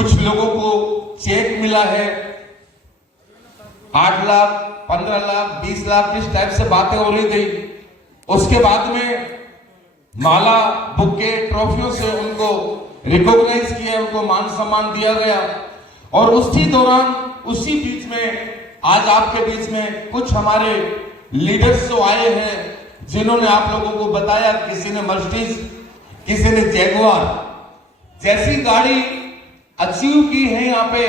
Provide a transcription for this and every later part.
कुछ लोगों को चेक मिला है 8 लाख 15 लाख 20 लाख, इस टाइप से बातें हो रही थी। उसके बाद में माला बुके ट्रॉफियों से उनको रिकॉग्नाइज किया, उनको मान सम्मान दिया गया। और उसी दौरान उसी बीच में आज आपके बीच में कुछ हमारे लीडर्स जो आए हैं, जिन्होंने आप लोगों को बताया, किसी ने मर्सिडीज, किसी ने जैगुआर जैसी गाड़ी अचीव की है यहाँ पे,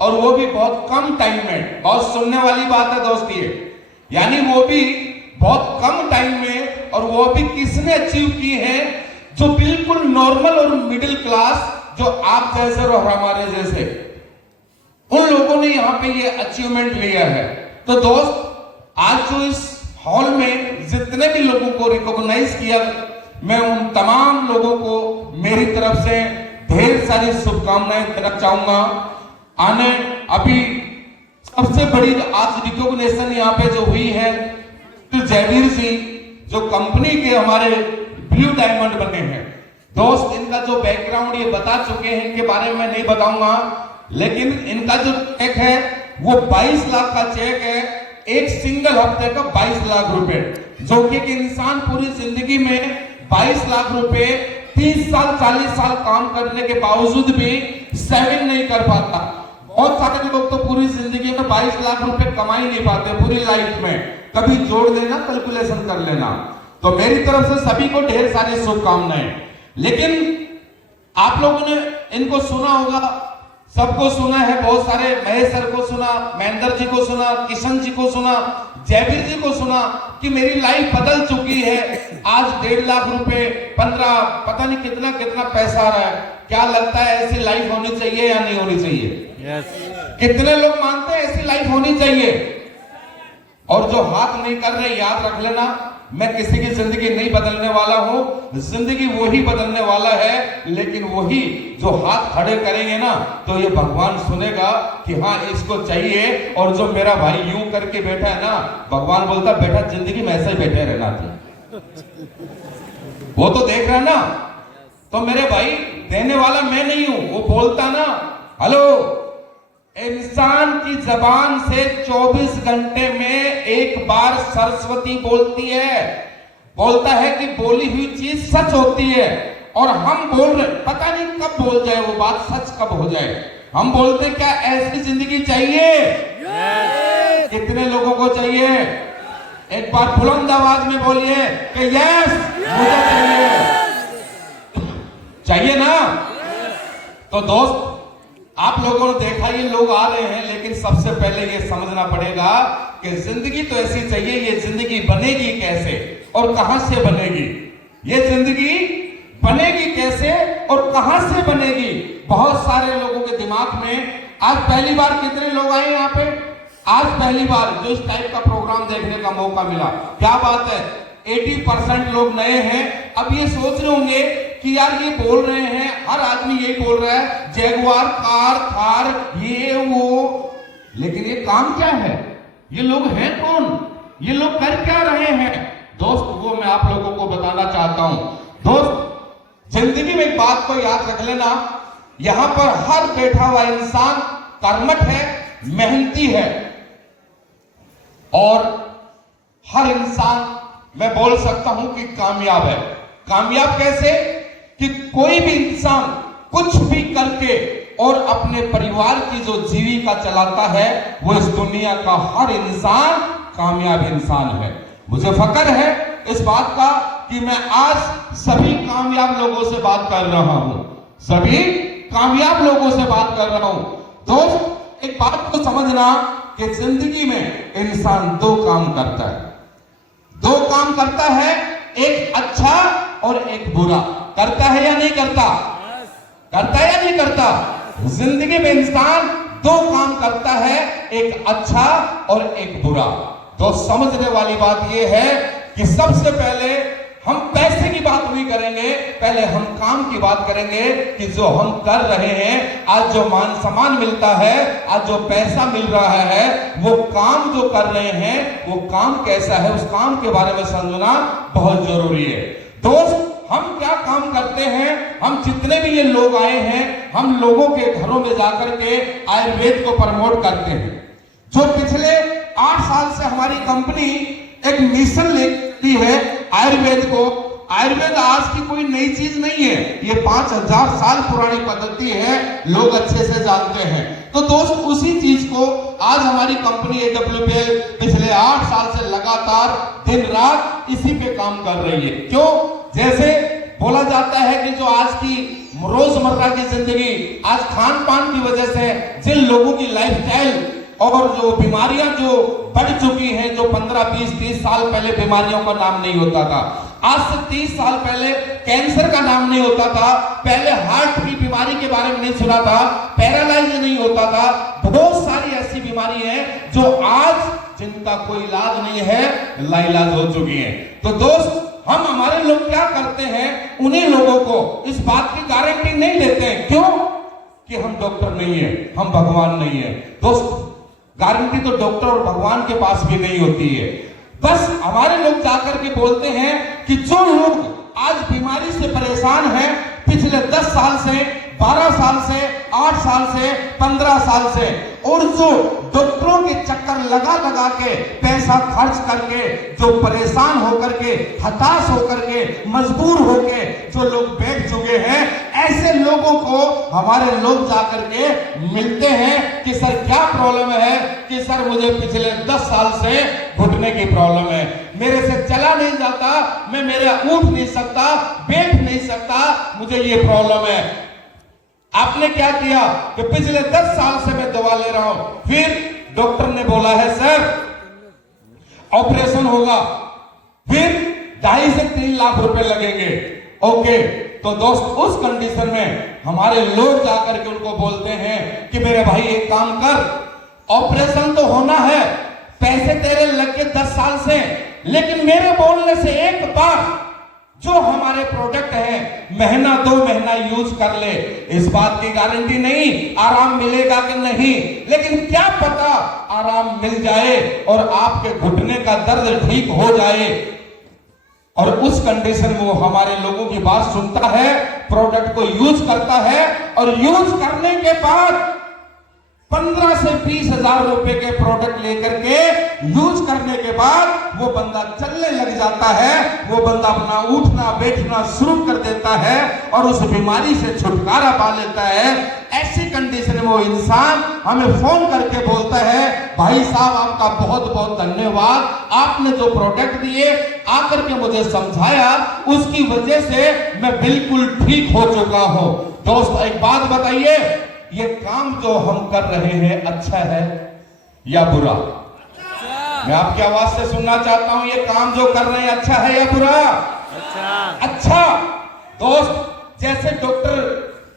और वो भी बहुत कम टाइम में। बहुत सुनने वाली बात है दोस्त ये, यानी वो भी बहुत कम टाइम में, और वो भी किसने अचीव की है, जो बिल्कुल नॉर्मल और मिडिल क्लास, जो आप जैसे और हमारे जैसे, उन लोगों ने यहाँ पे ये अचीवमेंट लिया है। तो दोस्त, आज जो इस हॉल में जितने भी लोगों को रिकॉग्नाइज किया, मैं उन तमाम लोगों को मेरी तरफ से ढेर सारी शुभकामनाएं देना चाहूंगा। आने अभी सबसे बड़ी आज रिकॉग्निशन यहाँ पे जो हुई है, तो जयवीर सिंह जो कंपनी के हमारे ब्लू डायमंड बने हैं। दोस्त, इनका जो बैकग्राउंड ये बता चुके हैं, इनके बारे में नहीं बताऊंगा, लेकिन इनका जो चेक है वो 22 लाख का चेक है, एक सिंगल हफ्ते का 22 लाख रुपए, जो कि इंसान पूरी जिंदगी में 22 लाख रुपए 30 साल 40 साल काम करने के बावजूद भी सेविंग नहीं कर पाता। बहुत सारे लोग तो पूरी जिंदगी में 22 लाख रुपए कमा ही नहीं पाते पूरी लाइफ में। कभी जोड़ लेना, कैलकुलेशन कर लेना। तो मेरी तरफ से सभी को ढेर सारी शुभकामनाएं। लेकिन आप लोगों ने इनको सुना होगा, सबको सुना है, बहुत सारे, महेश सर को सुना, महेंद्र जी को सुना, किशन जी को सुना, जयवीर जी को सुना कि मेरी लाइफ बदल चुकी है, आज 1.5 लाख रुपए 15 पता नहीं कितना कितना पैसा आ रहा है। क्या लगता है ऐसी लाइफ होनी चाहिए या नहीं होनी चाहिए? कितने लोग मानते हैं ऐसी लाइफ होनी चाहिए? और जो हाथ नहीं कर रहे, याद रख लेना, मैं किसी की जिंदगी नहीं बदलने वाला हूं, जिंदगी वही बदलने वाला है। लेकिन वही जो हाथ खड़े करेंगे ना, तो ये भगवान सुनेगा कि हाँ इसको चाहिए। और जो मेरा भाई यूं करके बैठा है ना, भगवान बोलता बेटा जिंदगी में ऐसे ही बैठे रहना था। वो तो देख रहा ना, तो मेरे भाई देने वाला मैं नहीं हूं। वो बोलता ना, हेलो, इंसान की जबान से 24 घंटे में एक बार सरस्वती बोलती है। बोलता है कि बोली हुई चीज सच होती है, और हम बोल रहे, पता नहीं कब बोल जाए वो बात, सच कब हो जाए। हम बोलते क्या ऐसी जिंदगी चाहिए? कितने लोगों को चाहिए? एक बार बुलंद आवाज में बोलिए कि यस, मुझे चाहिए ना। तो दोस्त, आप लोगों ने देखा ये लोग आ रहे हैं, लेकिन सबसे पहले ये समझना पड़ेगा कि जिंदगी तो ऐसी चाहिए। ये जिंदगी बनेगी कैसे और कहां से बनेगी? ये जिंदगी बनेगी कैसे और कहां से बनेगी? बहुत सारे लोगों के दिमाग में आज पहली बार कितने लोग आए यहाँ पे? आज पहली बार जो इस टाइप का प्रोग्राम देखने का मौका मिला, क्या बात है। 80% लोग नए हैं। अब ये सोच रहे होंगे कि यार ये बोल रहे हैं, हर आदमी यही बोल रहा है, जैगुआर कार थार ये वो, लेकिन ये काम क्या है? ये लोग हैं कौन? ये लोग कर क्या रहे हैं? दोस्त, वो मैं आप लोगों को बताना चाहता हूं। दोस्त, जिंदगी में एक बात को याद रख लेना, यहां पर हर बैठा हुआ इंसान कर्मठ है, मेहनती है, और हर इंसान मैं बोल सकता हूं कि कामयाब है। कामयाब कैसे? कि कोई भी इंसान कुछ भी करके और अपने परिवार की जो जीविका चलाता है, वो इस दुनिया का हर इंसान कामयाब इंसान है। मुझे फक्र है इस बात का कि मैं आज सभी कामयाब लोगों से बात कर रहा हूं, सभी कामयाब लोगों से बात कर रहा हूं। दोस्त, एक बात को समझना कि जिंदगी में इंसान 2 काम करता है। 2 काम करता है, एक अच्छा और एक बुरा। करता है या नहीं करता? करता है या नहीं करता? जिंदगी में इंसान 2 काम करता है, एक अच्छा और एक बुरा। तो समझने वाली बात यह है कि सबसे पहले हम पैसे की बात नहीं करेंगे, पहले हम काम की बात करेंगे कि जो हम कर रहे हैं, आज जो मान सम्मान मिलता है, आज जो पैसा मिल रहा है, वो काम जो कर रहे हैं वो काम कैसा है, उस काम के बारे में समझना बहुत जरूरी है। दोस्त, हम क्या काम करते हैं, हम जितने भी ये लोग आए हैं, हम लोगों के घरों में जाकर के आयुर्वेद को प्रमोट करते हैं। जो पिछले 8 साल से हमारी कंपनी एक मिशन लेती है आयुर्वेद को। आयुर्वेद आज की कोई नई चीज नहीं है, ये 5000 साल पुरानी पद्धति है, लोग अच्छे से जानते हैं। तो दोस्त, उसी चीज को आज हमारी कंपनी AWPL पिछले 8 साल से लगातार दिन रात इसी पे काम कर रही है। क्यों? जैसे बोला जाता है कि जो आज की रोजमर्रा की जिंदगी, आज खान पान की वजह से जिन लोगों की लाइफस्टाइल और जो बीमारियां जो बढ़ चुकी हैं, जो 15, 20, 30 साल पहले बीमारियों का नाम नहीं होता था, आज से 30 साल पहले कैंसर का नाम नहीं होता था, पहले हार्ट की बीमारी के बारे में नहीं सुना था, पैरालाइज नहीं होता था, बहुत सारी ऐसी बीमारी हैं जो आज जिनका कोई इलाज नहीं है, लाइलाज हो चुकी हैं। तो दोस्त, हम हमारे लोग क्या करते हैं, उन्हीं लोगों को इस बात की गारंटी नहीं देते हैं। क्यों? कि हम डॉक्टर नहीं है, हम भगवान नहीं है। दोस्त, गारंटी तो डॉक्टर और भगवान के पास भी नहीं होती है। बस हमारे लोग जाकर के बोलते हैं कि जो लोग आज बीमारी से परेशान हैं, पिछले 10 साल से, 12 साल से, 8 साल से, 15 साल से, और जो डॉक्टरों के चक्कर लगा लगा के पैसा खर्च करके जो परेशान होकर के, हताश होकर के, मजबूर होके जो लोग बैठ चुके हैं, ऐसे लोगों को हमारे लोग जाकर के मिलते हैं कि सर क्या प्रॉब्लम है, कि सर मुझे पिछले 10 साल से घुटने की प्रॉब्लम है, मेरे से चला नहीं जाता, मैं मेरा उठ नहीं सकता, बैठ नहीं सकता, मुझे ये प्रॉब्लम है। आपने क्या किया कि पिछले 10 साल से मैं दवा ले रहा हूं, फिर डॉक्टर ने बोला है सर ऑपरेशन होगा, फिर 2.5 से 3 लाख रुपए लगेंगे। ओके, तो दोस्त, उस कंडीशन में हमारे लोग जाकर के उनको बोलते हैं कि मेरे भाई एक काम कर, ऑपरेशन तो होना है, पैसे तेरे लग के 10 साल से, लेकिन मेरे बोलने से एक बार जो हमारे प्रोडक्ट है महीना 2 महीना यूज कर ले। इस बात की गारंटी नहीं आराम मिलेगा कि नहीं, लेकिन क्या पता आराम मिल जाए और आपके घुटने का दर्द ठीक हो जाए। और उस कंडीशन में वो हमारे लोगों की बात सुनता है, प्रोडक्ट को यूज करता है, और यूज करने के बाद 15 से 20 हजार रुपए के प्रोडक्ट लेकर के यूज करने के बाद वो बंदा चलने लग जाता है, वो बंदा अपना उठना बैठना शुरू कर देता है और उस बीमारी से छुटकारा पा लेता है। ऐसी कंडीशन में वो इंसान हमें फोन करके बोलता है, भाई साहब आपका बहुत बहुत धन्यवाद, आपने जो प्रोडक्ट दिए आकर के मुझे समझाया, उसकी वजह से मैं बिल्कुल ठीक हो चुका हूं। दोस्त, एक बात बताइए, ये काम जो हम कर रहे हैं अच्छा है या बुरा? मैं आपकी आवाज से सुनना चाहता हूं, ये काम जो कर रहे हैं अच्छा है या बुरा? अच्छा। दोस्त, जैसे डॉक्टर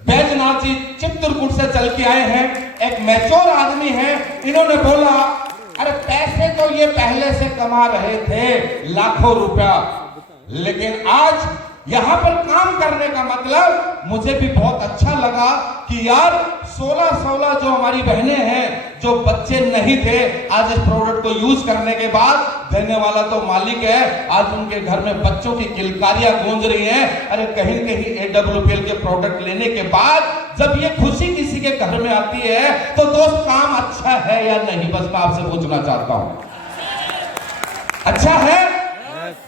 बैजनाथ जी चित्रकूट से चल के आए हैं, एक मैच्योर आदमी है, इन्होंने बोला अरे पैसे तो ये पहले से कमा रहे थे लाखों रुपया, लेकिन आज यहां पर काम करने का मतलब मुझे भी बहुत अच्छा लगा कि यार 16 जो हमारी बहनें हैं, जो बच्चे नहीं थे, आज इस प्रोडक्ट को यूज करने के बाद, देने वाला तो मालिक है, आज उनके घर में बच्चों की किलकारियां गूंज रही हैं। अरे कहीं कहीं AWPL के प्रोडक्ट लेने के बाद जब ये खुशी किसी के घर में आती है तो दोस्त काम अच्छा है या नहीं, बस मैं आपसे पूछना चाहता हूं, अच्छा है?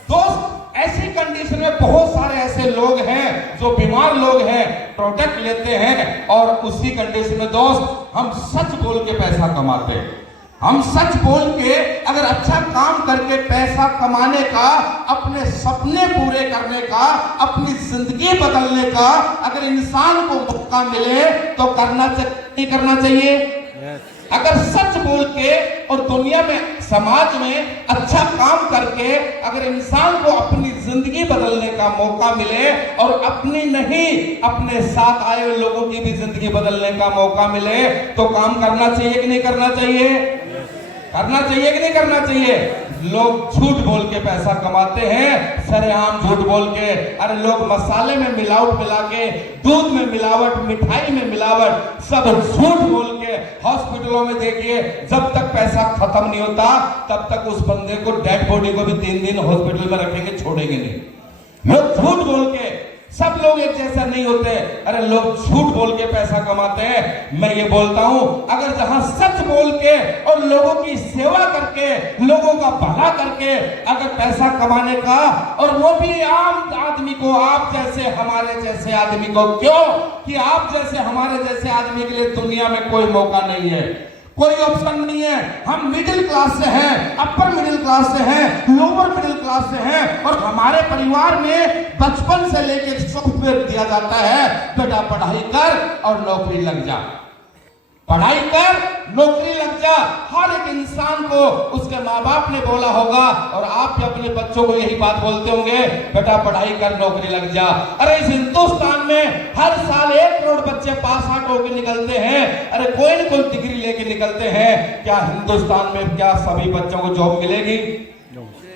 दोस्त, ऐसी कंडीशन में बहुत सारे ऐसे लोग हैं जो बीमार लोग हैं, प्रोडक्ट लेते हैं, और उसी कंडीशन में दोस्त हम सच बोल के पैसा कमाते हैं। हम सच बोल के अगर अच्छा काम करके पैसा कमाने का, अपने सपने पूरे करने का, अपनी जिंदगी बदलने का अगर इंसान को मौका मिले तो करना चाहिए, करना चाहिए। अगर सच बोल के और दुनिया में, समाज में अच्छा काम करके अगर इंसान को अपनी जिंदगी बदलने का मौका मिले और अपनी नहीं, अपने साथ आए हुए लोगों की भी जिंदगी बदलने का मौका मिले, तो काम करना चाहिए कि नहीं करना चाहिए? करना चाहिए कि नहीं करना चाहिए? लोग झूठ बोल के पैसा कमाते हैं, सरेआम झूठ बोल के। अरे लोग मसाले में मिलावट मिला के, दूध में मिलावट, मिठाई में मिलावट, सब झूठ बोल के हॉस्पिटलों में देखिए, जब तक पैसा खत्म नहीं होता तब तक उस बंदे को, डेड बॉडी को भी 3 दिन हॉस्पिटल में रखेंगे, छोड़ेंगे नहीं। लोग झूठ बोल के, सब लोग एक जैसा नहीं होते, अरे लोग झूठ बोल के पैसा कमाते हैं। मैं ये बोलता हूं, अगर जहां सच बोल के और लोगों की सेवा करके, लोगों का भला करके अगर पैसा कमाने का, और वो भी आम आदमी को, आप जैसे हमारे जैसे आदमी को, क्यों कि आप जैसे हमारे जैसे आदमी के लिए दुनिया में कोई मौका नहीं है, कोई ऑप्शन नहीं है। हम मिडिल क्लास से हैं, अपर मिडिल क्लास से हैं, लोअर मिडिल क्लास से हैं, और हमारे परिवार में बचपन से लेकर सॉफ्टवेयर दिया जाता है, बेटा पढ़ाई कर और नौकरी लग जा, पढ़ाई कर नौकरी लग जा। हर एक इंसान को उसके माँ बाप ने बोला होगा, और आप भी अपने बच्चों को यही बात बोलते होंगे, बेटा पढ़ाई कर नौकरी लग जा। अरे इस हिंदुस्तान में हर साल 1 करोड़ बच्चे पास आउट होकर निकलते हैं, अरे कोई न कोई डिग्री लेके निकलते हैं। क्या हिंदुस्तान में क्या सभी बच्चों को जॉब मिलेगी?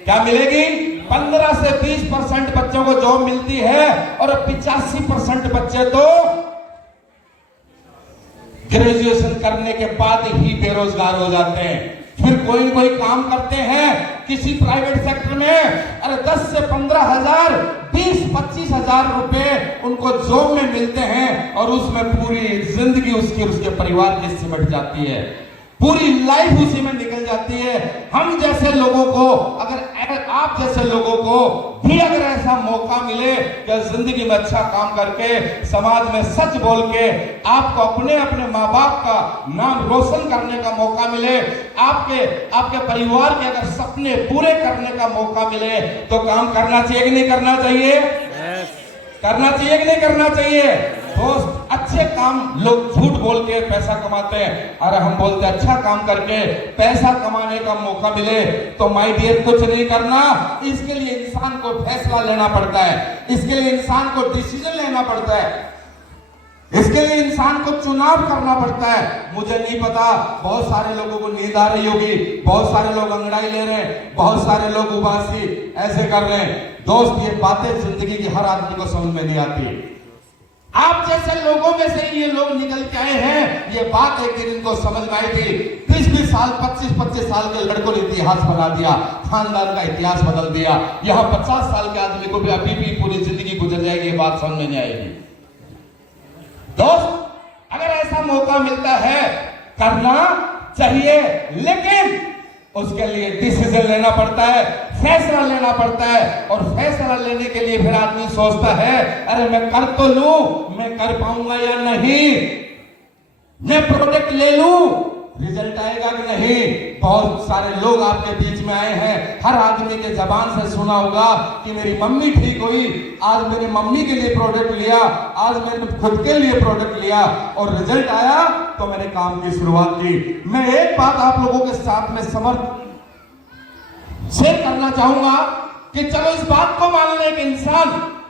क्या मिलेगी? 15 से 20% बच्चों को जॉब मिलती है, और 85% बच्चे तो ग्रेजुएशन करने के बाद ही बेरोजगार हो जाते हैं। फिर कोई न कोई काम करते हैं किसी प्राइवेट सेक्टर में, अरे 10 से 15 हजार, 20-25 हजार रुपए उनको जॉब में मिलते हैं, और उसमें पूरी जिंदगी उसकी उसके परिवार की सिमट जाती है, पूरी लाइफ उसी में निकल जाती है। हम जैसे लोगों को, अगर आप जैसे लोगों को भी अगर ऐसा मौका मिले कि जिंदगी में अच्छा काम करके, समाज में सच बोल के आपको अपने अपने माँ बाप का नाम रोशन करने का मौका मिले, आपके परिवार के अगर सपने पूरे करने का मौका मिले, तो काम करना चाहिए कि नहीं करना चाहिए? करना चाहिए कि नहीं करना चाहिए? दोस्त, अच्छे काम लोग झूठ बोल के पैसा कमाते हैं, और हम बोलते हैं अच्छा काम करके पैसा कमाने का मौका मिले तो माय डियर कुछ नहीं करना। इसके लिए इंसान को फैसला लेना पड़ता है, इसके लिए इंसान को डिसीजन लेना पड़ता है, इसके लिए इंसान को चुनाव करना पड़ता है। मुझे नहीं पता, बहुत सारे लोगों को नींद आ रही होगी, बहुत सारे लोग अंगड़ाई ले रहे हैं, बहुत सारे लोग उबासी ऐसे कर रहे हैं। दोस्त, ये बातें जिंदगी की हर आदमी को समझ में नहीं आती। आप जैसे लोगों में से ये लोग निकल के आए हैं, ये बात एक दिन इनको समझ में आई थी। 20-20 साल, 25-25 साल के लड़कों ने इतिहास बना दिया, खानदान का इतिहास बदल दिया। यहाँ 50 साल के आदमी को भी अभी भी पूरी जिंदगी गुजर जाएगी, ये बात समझ में नहीं आएगी। दोस्त, अगर ऐसा मौका मिलता है करना चाहिए, लेकिन उसके लिए डिसीजन लेना पड़ता है, फैसला लेना पड़ता है, और फैसला लेने के लिए फिर आदमी सोचता है, अरे मैं कर तो लूं, मैं कर पाऊंगा या नहीं, मैं प्रोजेक्ट ले लूं, रिजल्ट आएगा कि नहीं। बहुत सारे लोग आपके बीच में आए हैं, हर आदमी के जबान से सुना होगा कि मेरी मम्मी ठीक हुई, आज मेरी मम्मी के लिए प्रोडक्ट लिया, आज मैंने खुद के लिए प्रोडक्ट लिया, और रिजल्ट आया तो मैंने काम की शुरुआत की। मैं एक बात आप लोगों के साथ में शेयर करना चाहूंगा कि चलो इस बात को मान लें कि इंसान,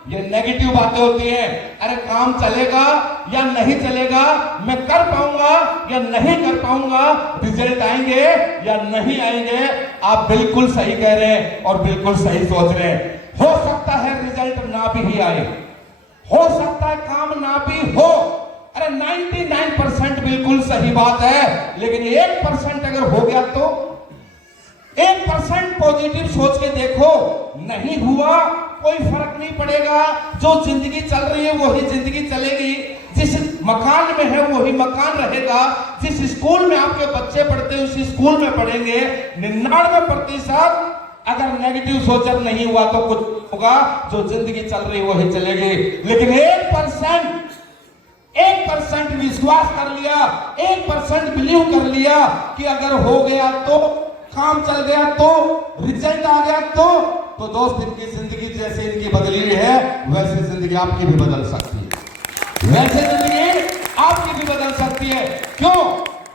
ये नेगेटिव बातें होती हैं, अरे काम चलेगा या नहीं चलेगा, मैं कर पाऊंगा या नहीं कर पाऊंगा, रिजल्ट आएंगे या नहीं आएंगे। आप बिल्कुल सही कह रहे हैं और बिल्कुल सही सोच रहे हैं। हो सकता है रिजल्ट ना भी ही आए, हो सकता है काम ना भी हो, अरे 99% बिल्कुल सही बात है, लेकिन 1% अगर हो गया तो 1% पॉजिटिव सोच के देखो, नहीं हुआ कोई फर्क नहीं पड़ेगा, जो जिंदगी चल रही है वही जिंदगी चलेगी, जिस मकान में है वही मकान रहेगा, जिस स्कूल में आपके बच्चे पढ़ते हैं उसी स्कूल में पढ़ेंगे। 99% अगर नेगेटिव सोचर नहीं हुआ तो कुछ होगा, जो जिंदगी चल रही है वही चलेगी। लेकिन 1% विश्वास कर लिया, 1% बिलीव कर लिया कि अगर हो गया तो, काम चल गया तो, रिजल्ट आ गया तो दोस्त, इनकी जिंदगी जैसे इनकी बदली हुई है वैसे जिंदगी आपकी भी बदल सकती है, वैसे जिंदगी आपकी भी बदल सकती है। क्यों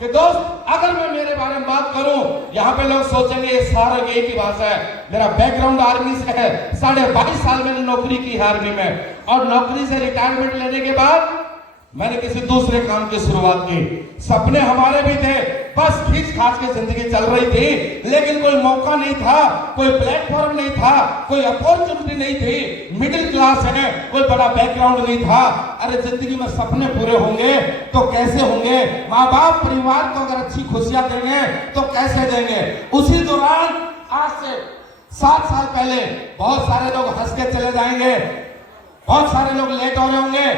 कि दोस्त, अगर मैं मेरे बारे में बात करूं, यहाँ पे लोग सोचेंगे ये सारा एक ही भाषा है। मेरा बैकग्राउंड आर्मी से है, 22.5 साल मैंने नौकरी की है आर्मी में, और नौकरी से रिटायरमेंट लेने के बाद मैंने किसी दूसरे काम की शुरुआत की। सपने हमारे भी थे, बस खींच खाच के जिंदगी चल रही थी, लेकिन कोई मौका नहीं था, कोई प्लेटफॉर्म नहीं था, कोई अपॉर्चुनिटी नहीं थी। मिडिल क्लास है, कोई बड़ा बैकग्राउंड नहीं था। अरे जिंदगी में सपने पूरे होंगे तो कैसे होंगे, माँ बाप परिवार को अगर अच्छी खुशियां देंगे तो कैसे देंगे। उसी दौरान आज से 7 साल पहले बहुत सारे लोग हंस के चले जाएंगे, बहुत सारे लोग लेट हो रहे होंगे,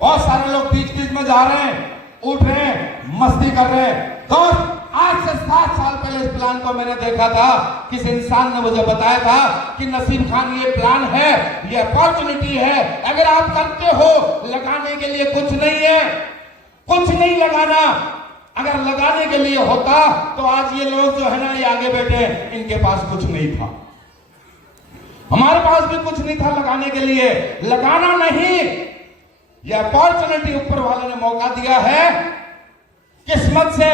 बहुत सारे लोग बीच बीच में जा रहे हैं, उठ रहे हैं, मस्ती कर रहे हैं। दोस्त, आज से 7 साल पहले इस प्लान को मैंने देखा था। किसी इंसान ने मुझे बताया था कि नसीम खान ये प्लान है, ये अपॉर्चुनिटी है, अगर आप करते हो, लगाने के लिए कुछ नहीं है, कुछ नहीं लगाना। अगर लगाने के लिए होता तो आज ये लोग जो है ना, ये आगे बैठे, इनके पास कुछ नहीं था, हमारे पास भी कुछ नहीं था लगाने के लिए। लगाना नहीं, ये अपॉर्चुनिटी ऊपर वाले ने मौका दिया है किस्मत से।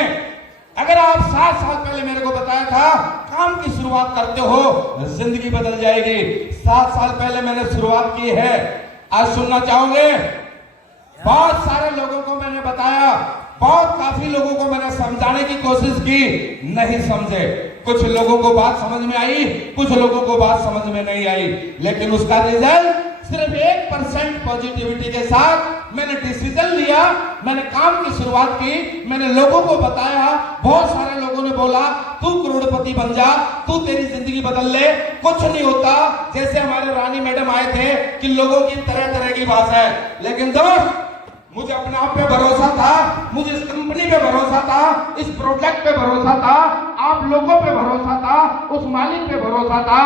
अगर आप 7 साल पहले मेरे को बताया था काम की शुरुआत करते हो जिंदगी बदल जाएगी, 7 साल पहले मैंने शुरुआत की है। आज सुनना चाहोगे? बहुत सारे लोगों को मैंने बताया, बहुत काफी लोगों को मैंने समझाने की कोशिश की, नहीं समझे। कुछ लोगों को बात समझ में आई, कुछ लोगों को बात समझ में नहीं आई, लेकिन उसका रिजल्ट सिर्फ 1% पॉजिटिविटी के साथ मैंने डिसीजन लिया, मैंने काम की शुरुआत की, मैंने लोगों को बताया। बहुत सारे लोगों ने बोला तू करोड़पति बन जा, तू तेरी जिंदगी बदल ले। कुछ नहीं होता, जैसे हमारे रानी मैडम आए थे कि लोगों की तरह तरह की बात है, लेकिन दोस्त मुझे अपने आप पे भरोसा था, मुझे इस कंपनी पे भरोसा था, इस प्रोजेक्ट पे भरोसा था, आप लोगों पे भरोसा था, उस मालिक पे भरोसा था।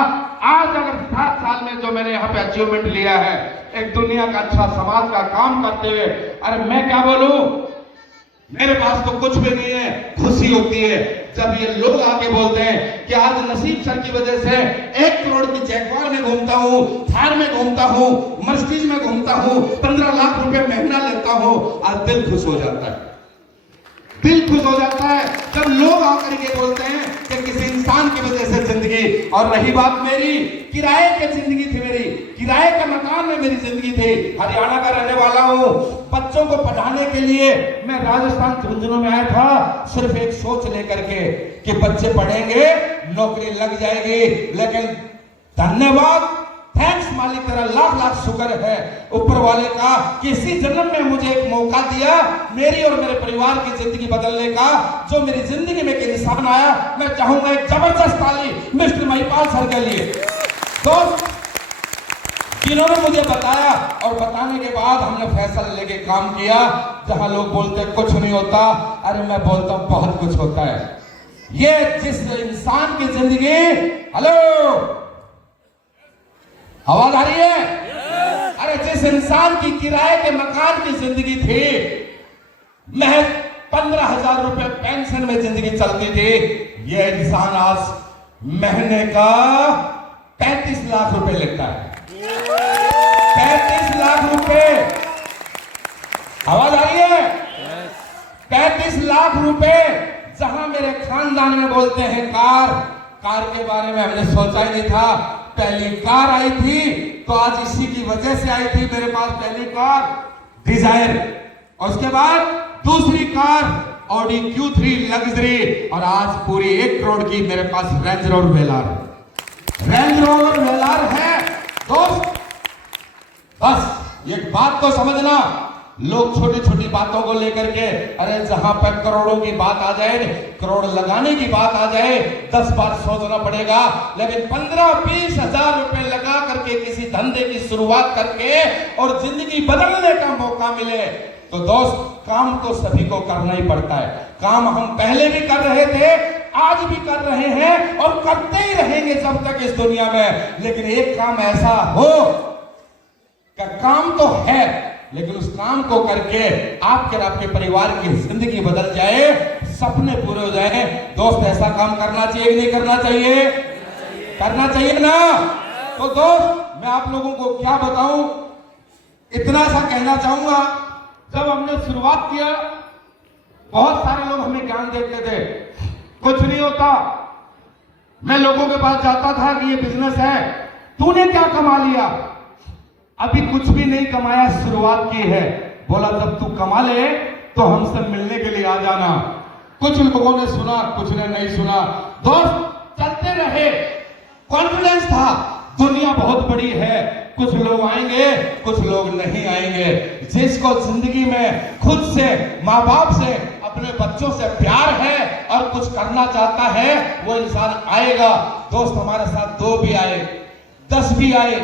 आज अगर 7 साल में जो मैंने यहाँ पे अचीवमेंट लिया है, एक दुनिया का अच्छा समाज का काम करते हुए, अरे मैं क्या बोलूं, मेरे पास तो कुछ भी नहीं है। खुशी होती है जब ये लोग आके बोलते हैं कि आज नसीब सर की वजह से 1 करोड़ की जैगवार में घूमता हूँ, थार में घूमता हूँ, मर्सिडीज में घूमता हूँ, 15 लाख रुपए महीना लेता हूँ। आज दिल खुश हो जाता है, दिल खुश हो जाता है जब लोग आकर के बोलते हैं कि किसी इंसान की वजह से जिंदगी। और रही बात मेरी, किराए की जिंदगी थी मेरी, किराए के मकान में मेरी जिंदगी थी। हरियाणा का रहने वाला हूँ, बच्चों को पढ़ाने के लिए मैं राजस्थान झुंझुनू में आया था, सिर्फ एक सोच लेकर के कि बच्चे पढ़ेंगे, नौकरी लग जाएगी। लेकिन धन्यवाद, थैंक्स मालिक तेरा लाख लाख शुक्र है ऊपर वाले का कि इसी जन्म में मुझे एक मौका दिया मेरी और मेरे परिवार की जिंदगी बदलने का। जो मेरी जिंदगी में एक इंसान आया, मैं चाहूंगा एक जबरदस्त ताली मिस्टर महिपाल सर के लिए। दोस्त, जिन्होंने मुझे बताया और बताने के बाद हमने फैसला लेके काम किया। जहां लोग बोलते कुछ नहीं होता, अरे मैं बोलता हूं बहुत कुछ होता है। ये जिस इंसान की जिंदगी, हेलो आवाज आ रही है? अरे जिस इंसान की किराए के मकान की जिंदगी थी, महज 15,000 रुपए पेंशन में जिंदगी चलती थी, ये इंसान आज महीने का 35 लाख रुपए लेता है। 35 लाख रुपए, आवाज आ रही है? 35 लाख रुपए। जहां मेरे खानदान में बोलते हैं कार के बारे में हमने सोचा ही नहीं था। पहली कार आई थी तो आज इसी की वजह से आई थी मेरे पास पहली कार डिजायर, और उसके बाद दूसरी कार ऑडी Q3 लग्जरी, और आज पूरी 1 करोड़ की मेरे पास रेंज रोवर वेलार है। दोस्त, बस एक बात को समझना, लोग छोटी छोटी बातों को लेकर के, अरे जहां पर करोड़ों की बात आ जाए, करोड़ लगाने की बात आ जाए, 10 बार सोचना पड़ेगा। लेकिन 15-20 हजार रुपए लगा करके किसी धंधे की शुरुआत करके और जिंदगी बदलने का मौका मिले तो दोस्त, काम तो सभी को करना ही पड़ता है। काम हम पहले भी कर रहे थे, आज भी कर रहे हैं और करते ही रहेंगे जब तक इस दुनिया में। लेकिन एक काम ऐसा हो कि काम तो है, लेकिन उस काम को करके आपके और आपके परिवार की जिंदगी बदल जाए, सपने पूरे हो जाए। दोस्त, ऐसा काम करना चाहिए कि नहीं करना चाहिए? करना चाहिए ना। तो दोस्त, मैं आप लोगों को क्या बताऊं, इतना सा कहना चाहूंगा, जब हमने शुरुआत किया बहुत सारे लोग हमें ज्ञान देते थे, कुछ नहीं होता। मैं लोगों के पास जाता था कि ये बिजनेस है, तूने क्या कमा लिया? अभी कुछ भी नहीं कमाया, शुरुआत की है। बोला जब तू कमा ले तो हमसे मिलने के लिए आ जाना। कुछ लोगों ने सुना, कुछ ने नहीं सुना। दोस्त, चलते रहे, कॉन्फिडेंस था, दुनिया बहुत बड़ी है, कुछ लोग आएंगे, कुछ लोग नहीं आएंगे। जिसको जिंदगी में खुद से, माँ बाप से, अपने बच्चों से प्यार है और कुछ करना चाहता है, वो इंसान आएगा। दोस्त, हमारे साथ 2 भी आए, 10 भी आए,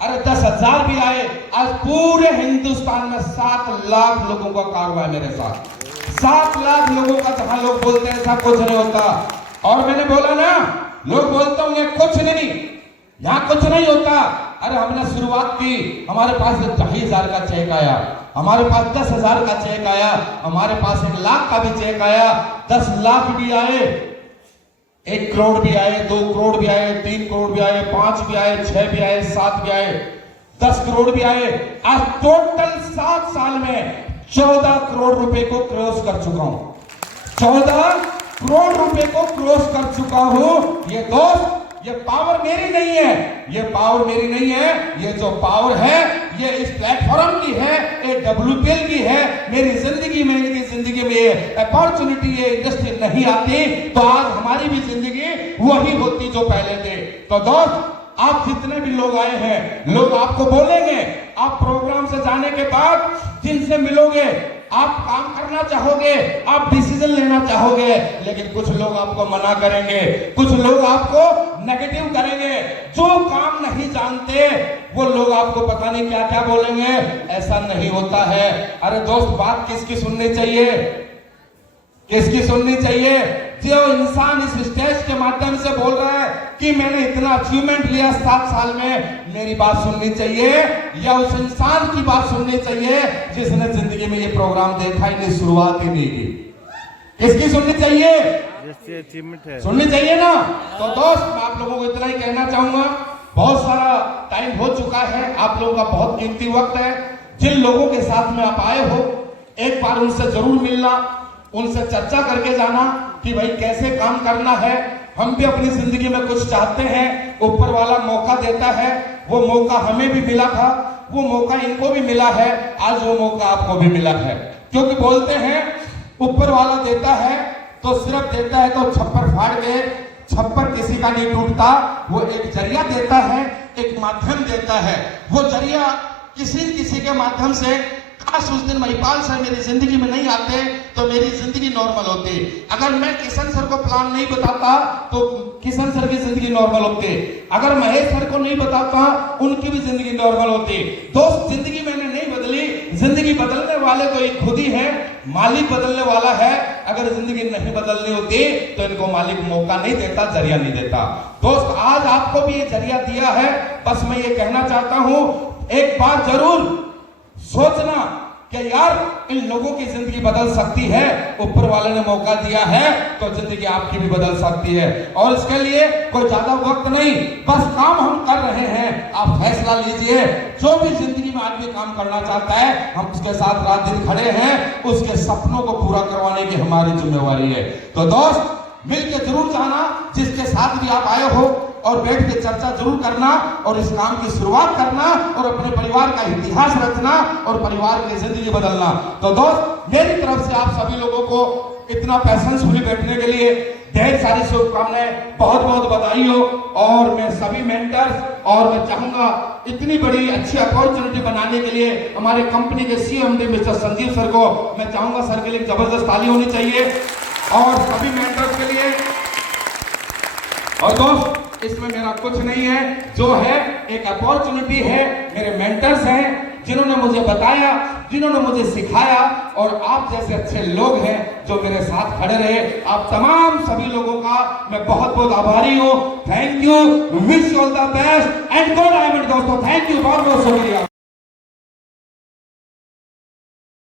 अरे 10,000 भी आए। आज पूरे हिंदुस्तान में 7 लाख लोगों का कारवा है मेरे साथ, 7 लाख लोगों का। जहां लोग बोलते हैं ऐसा कुछ नहीं होता, और मैंने बोला ना, लोग बोलते होंगे कुछ नहीं, यहां कुछ नहीं होता। अरे हमने शुरुआत की, हमारे पास 2,000 का चेक आया, हमारे पास 10,000 का चेक आया, हमारे पास 1 लाख का भी चेक आया, 10 लाख भी आए, 1 करोड़ भी आए, 2 करोड़ भी आए, 3 करोड़ भी आए, 5 भी आए, 6 भी आए, 7 भी आए, 10 करोड़ भी आए। आज टोटल 7 साल में 14 करोड़ रुपए को क्रॉस कर चुका हूं, 14 करोड़ रुपए को क्रॉस कर चुका हूं। ये दोस्त, ये पावर मेरी नहीं है, ये पावर मेरी नहीं है, ये जो पावर है ये इस प्लेटफॉर्म की है, ये WPL की है। मेरी जिंदगी में, इनकी जिंदगी में ये अपॉर्चुनिटी, ये इंडस्ट्री नहीं आती तो आज हमारी भी जिंदगी वही होती जो पहले थे। तो दोस्त, आप जितने भी लोग आए हैं, लोग आपको बोलेंगे, आप प्रोग्राम से जाने के बाद जिनसे मिलोगे, आप काम करना चाहोगे, आप डिसीजन लेना चाहोगे, लेकिन कुछ लोग आपको मना करेंगे, कुछ लोग आपको नेगेटिव करेंगे। जो काम नहीं जानते वो लोग आपको पता नहीं क्या क्या बोलेंगे। ऐसा नहीं होता है। अरे दोस्त, बात किसकी सुननी चाहिए, किसकी सुननी चाहिए? जो इंसान इस स्टेज के माध्यम से बोल रहा है कि मैंने इतना अचीवमेंट लिया 7 साल में, मेरी बात सुननी चाहिए, या उस इंसान की बात सुननी चाहिए जिसने जिंदगी में ये प्रोग्राम देखा ही नहीं, शुरुआत ही नहीं की? किसकी सुननी चाहिए? अचीवमेंट है, सुननी चाहिए ना। तो दोस्त, मैं आप लोगों को इतना ही कहना चाहूंगा, बहुत सारा टाइम हो चुका है, आप लोगों का बहुत कीमती वक्त है। जिन लोगों के साथ में आप आए हो, एक बार उनसे जरूर मिलना, उनसे चर्चा करके जाना कि भाई कैसे काम करना है। हम भी अपनी जिंदगी में कुछ चाहते हैं, ऊपर वाला मौका देता है, वो मौका हमें भी मिला था, वो मौका इनको भी मिला है, आज वो मौका आपको भी मिला है। क्योंकि बोलते हैं ऊपर वाला देता है तो सिर्फ देता है तो छप्पर फाड़ के, छप्पर किसी का नहीं टूटता, वो एक जरिया देता है, एक माध्यम देता है। वो जरिया किसी किसी के माध्यम से, काश उस दिन महिपाल सर मेरी जिंदगी में नहीं आते तो मेरी जिंदगी नॉर्मल होती। अगर मैं किशन सर को प्लान नहीं बताता तो किशन सर की जिंदगी नॉर्मल होती। अगर महेश सर को नहीं बताता, उनकी भी जिंदगी नॉर्मल होती। दोस्त, जिंदगी मैंने नहीं बदली, जिंदगी बदलने वाले तो एक खुद ही है, मालिक बदलने वाला है। अगर जिंदगी नहीं बदलनी होती तो इनको मालिक मौका नहीं देता, जरिया नहीं देता। दोस्त, आज आपको भी ये जरिया दिया है। बस मैं ये कहना चाहता हूं, एक बार जरूर सोचना कि यार इन लोगों की जिंदगी बदल सकती है, ऊपर वाले ने मौका दिया है तो जिंदगी आपकी भी बदल सकती है। और इसके लिए कोई ज्यादा वक्त नहीं, बस काम हम कर रहे हैं, आप फैसला लीजिए। जो भी जिंदगी में आदमी काम करना चाहता है, हम उसके साथ रात दिन खड़े हैं, उसके सपनों को पूरा करवाने की हमारी जिम्मेवारी है। तो दोस्त, मिलकर जरूर जाना, जिसके साथ भी आप आए हो, और बैठ के चर्चा जरूर करना, और इस काम की शुरुआत करना, और अपने परिवार का इतिहास रचना, और परिवार की जिंदगी बदलना। तो दोस्त, मेरी तरफ से आप सभी लोगों को इतना पैशंसफुली बैठने के लिए ढेर सारी शुभकामनाएं, बहुत बहुत बधाई हो। और मैं सभी मेंटर्स, और मैं चाहूंगा इतनी बड़ी अच्छी अपॉर्चुनिटी बनाने के लिए हमारे कंपनी के CMD मिस्टर संजीव सर को मैं चाहूंगा, सर के लिए जबरदस्त ताली होनी चाहिए, और सभी मेंटर्स के लिए। और दोस्त, इसमें मेरा कुछ नहीं है, जो है एक अपॉर्चुनिटी है, मेरे मेंटर्स हैं जिन्होंने मुझे बताया, जिन्होंने मुझे सिखाया, और आप जैसे अच्छे लोग हैं जो मेरे साथ खड़े रहे। आप तमाम सभी लोगों का मैं बहुत बहुत आभारी हूं। Thank you, wish all the best and go diamond दोस्तों। थैंक यू, बहुत बहुत शुक्रिया।